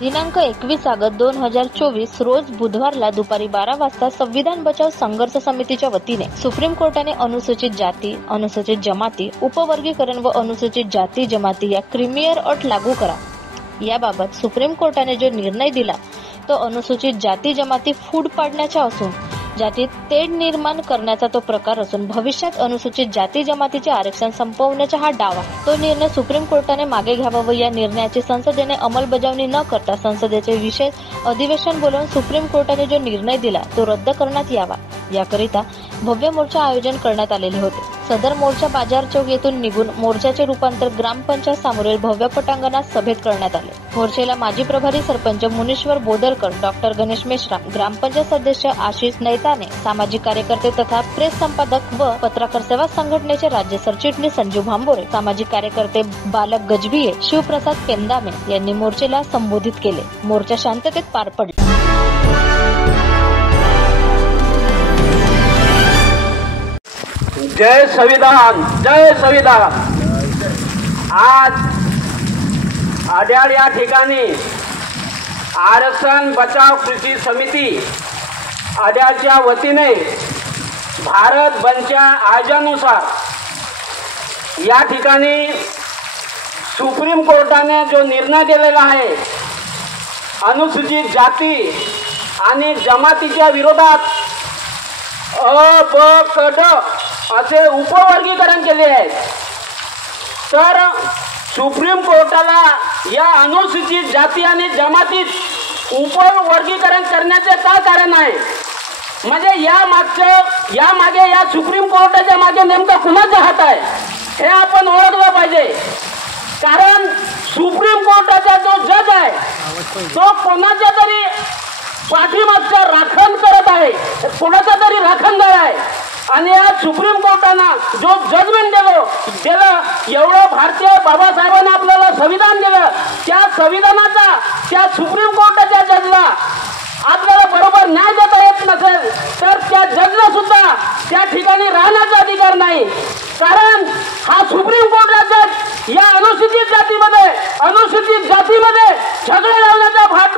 दिनांक 21 ऑगस्ट 2024 रोज बुधवारला दुपारी 12 वाजता संविधान बचाव संघर्ष समितीच्या वतीने सुप्रीम कोर्टाने अनुसूचित जाती, अनुसूचित जमाती, उपवर्गीकरण व अनुसूचित जाती जमाती या क्रीमियर अट लागू करा याबाबत सुप्रीम कोर्टाने जो निर्णय दिला तो अनुसूचित जाती जमाती फूड पाडण्याचा असून जातीत तेढ निर्माण करण्याचा तो प्रकार असून भविष्यात अनुसूचित जाती जमातीचे आरक्षण संपवण्याचा हा डाव आहे। तो निर्णय सुप्रीम कोर्टाने मागे घ्यावा व या निर्णयाची संसदेने अंमलबजावणी न करता संसदेचे विशेष अधिवेशन बोलावून सुप्रीम कोर्टाने जो निर्णय दिला तो रद्द करण्यात यावा याकरिता भव्य मोर्चा आयोजन करण्यात आलेले होते। सदर मोर्चा बाजार चौक येथून निघून मोर्चाचे रूपांतर ग्रामपंचायत समोरील भव्य पटांगणात सभेत करण्यात आले। मोर्चेला माजी प्रभारी सरपंच मुनीश्वर बोदलकर, डॉक्टर गणेश मेश्राम, ग्रामपंचायत सदस्य आशिष नैताने, सामाजिक कार्यकर्ते तथा प्रेस संपादक व पत्रकार सेवा संघटनेचे राज्य सरचिटणीस संजू भांबोरे, सामाजिक कार्यकर्ते बालक गजभिये, शिवप्रसाद पेंदामे यांनी मोर्चेला संबोधित केले। मोर्चा शांततेत पार पडला। जय संविधान, जय संविधान। आज आड्याळ या ठिकाणी आरक्षण बचाव कृती समिती आड्याळच्या वतीने भारत बंदच्या आयोजनानुसार या ठिकाणी सुप्रीम कोर्टाने जो निर्णय दिलेला आहे अनुसूचित जाती आणि जमातीच्या विरोधात अ ब क ड असे उपवर्गीकरण केले आहे। तर सुप्रीम कोर्टाला या अनुसूचित जाती आणि जमातीत उपवर्गीकरण करण्याचे काय कारण आहे? म्हणजे या मागे या सुप्रीम कोर्टाच्या मागे नेमका कुणाचा हात आहे हे आपण ओळखलं पाहिजे। कारण सुप्रीम कोर्टाचा जो जज आहे तो कोणाच्या तरी पाठीमागचा राखण करत आहे, कोणाचा तरी राखणदार आहे। आणि या सुप्रीम कोर्टानं जो जजमेंट दिलं एवढं भारतीय बाबासाहेबांना आपल्याला संविधान दिलं, त्या संविधानाचा त्या सुप्रीम कोर्टाच्या जजला आपल्याला बरोबर न्याय देता येत नसेल तर त्या जजला सुद्धा त्या ठिकाणी राहण्याचा अधिकार नाही। कारण हा सुप्रीम कोर्टाचा जज या अनुसूचित जातीमध्ये झगडे लावण्याचा भाग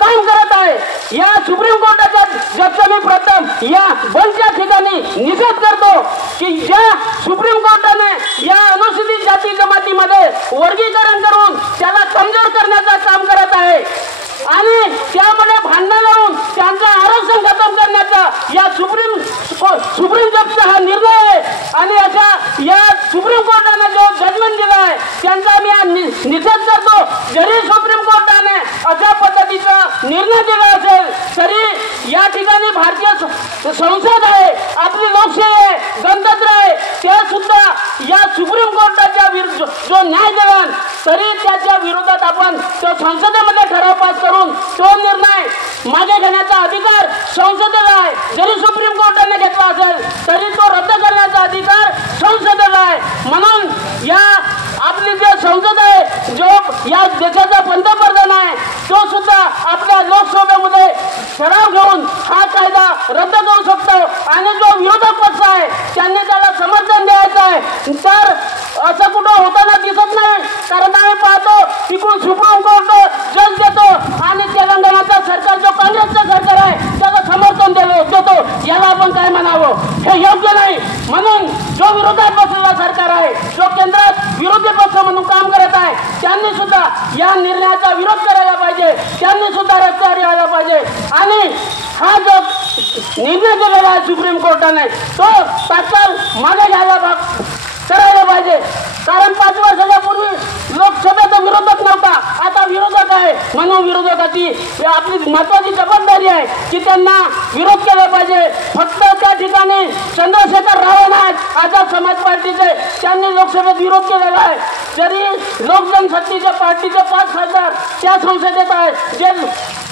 काम करत आहे। या सुप्रीम कोर्टाच्या जजचा मी प्रथम या बंदच्या ठिकाणी निषेध करतो की ज्या सुप्रीम कोर्टाने या अनुसूचित जाती जमातीमध्ये वर्गीकरण करून त्याला कमजोर करण्याचं काम करत आहे आणि त्यामुळे भांडण लावून त्यांचं आरक्षण खतम करण्याचा या सुप्रीम जजचा हा निर्णय आहे। आणि अशा या सुप्रीम कोर्टाने जो जजमेंट दिला आहे त्यांचा मी निषेध करतो। जरी सुप्रीम कोर्टाने अशा पद्धतीचा निर्णय दिला असेल तरी या ठिकाणी भारतीय संसद आहे, आपली लोकशाही आहे, गणतंत्र आहे, त्या सुद्धा या सुप्रीम कोर्टाच्या विरुद्ध जो न्याय दिला तरी त्याच्या विरोधात आपण तो संसदेमध्ये ठराव पास करून तो निर्णय मागे घेण्याचा अधिकार संसदेला आहे। जरी सुप्रीम कोर्टाने घेतला असेल तरी तो रद्द करण्याचा अधिकार संसदेला आहे। म्हणून या आपली जे संसद आहे, जो या देशाचा पंतप्रधान आहे, तो सुद्धा आपल्या लोकसभेमध्ये ठराव घेऊन हा कायदा रद्द करू शकतो आणि जो विरोधक पक्ष आहे त्यांनी त्याला समर्थन द्यायचं आहे। तर असं कुठं होताना दिसत नाही, कारण आम्ही पाहतो तिकडून सुप्रीम कोर्ट जज देतो आणि तेलंगणाचं सरकार जो काँग्रेसचं सरकार आहे त्याला समर्थन देतो। याला आपण काय म्हणावं? हे योग्य नाही। म्हणून जो विरोधात बसलेला सरकार आहे, जो केंद्रात विरोधी पक्ष म्हणून काम करत आहे, त्यांनी सुद्धा या निर्णयाचा विरोध करायला पाहिजे, त्यांनी सुद्धा रस्त्यावर यायला पाहिजे आणि हा जो निर्णय दिलेला आहे सुप्रीम कोर्टाने तो तात्काळ मागे घ्यायला करायला पाहिजे। कारण 5 वर्षाच्या पूर्वी लोकसभेचा विरोधक नव्हता, आता विरोधक आहे। म्हणून विरोधकाची आपली महत्वाची जबाबदारी आहे की त्यांना विरोध केला पाहिजे। फक्त त्या ठिकाणी चंद्रशेखर राव नाईक आझाद समाज पार्टीचे त्यांनी लोकसभेत विरोध केलेला आहे। जरी लोक जनशक्तीच्या पार्टीचे 5 खासदार त्या संसदेत आहेत जे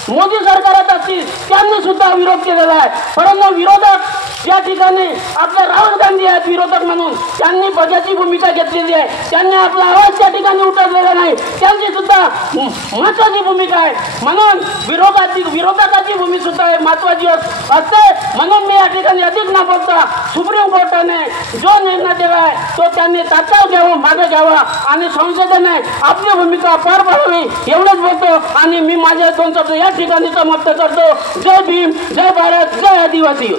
मोदी सरकारात असतील त्यांनी सुद्धा विरोध केलेला आहे। परंतु विरोधक ज्या ठिकाणी आपले राहुल गांधी आहेत विरोधक म्हणून, त्यांनी पक्षाची भूमिका घेतलेली आहे, त्यांनी आपला आवाज त्या ठिकाणी उठवलेला नाही, त्यांची सुद्धा महत्वाची भूमिका आहे. म्हणून विरोधकाची भूमिका सुद्धा महत्वाची असते. म्हणून मी या ठिकाणी अधिक न बोलता सुप्रीम कोर्टाने जो निर्णय दिला आहे तो त्यांनी तात्काळ घ्यावा, मागे घ्यावा आणि संसदेने आपली भूमिका पार पाडावी एवढंच बोलतो आणि मी माझे 2 शब्द या ठिकाणी समाप्त करतो. जय भीम, जय भारत, जय आदिवासी.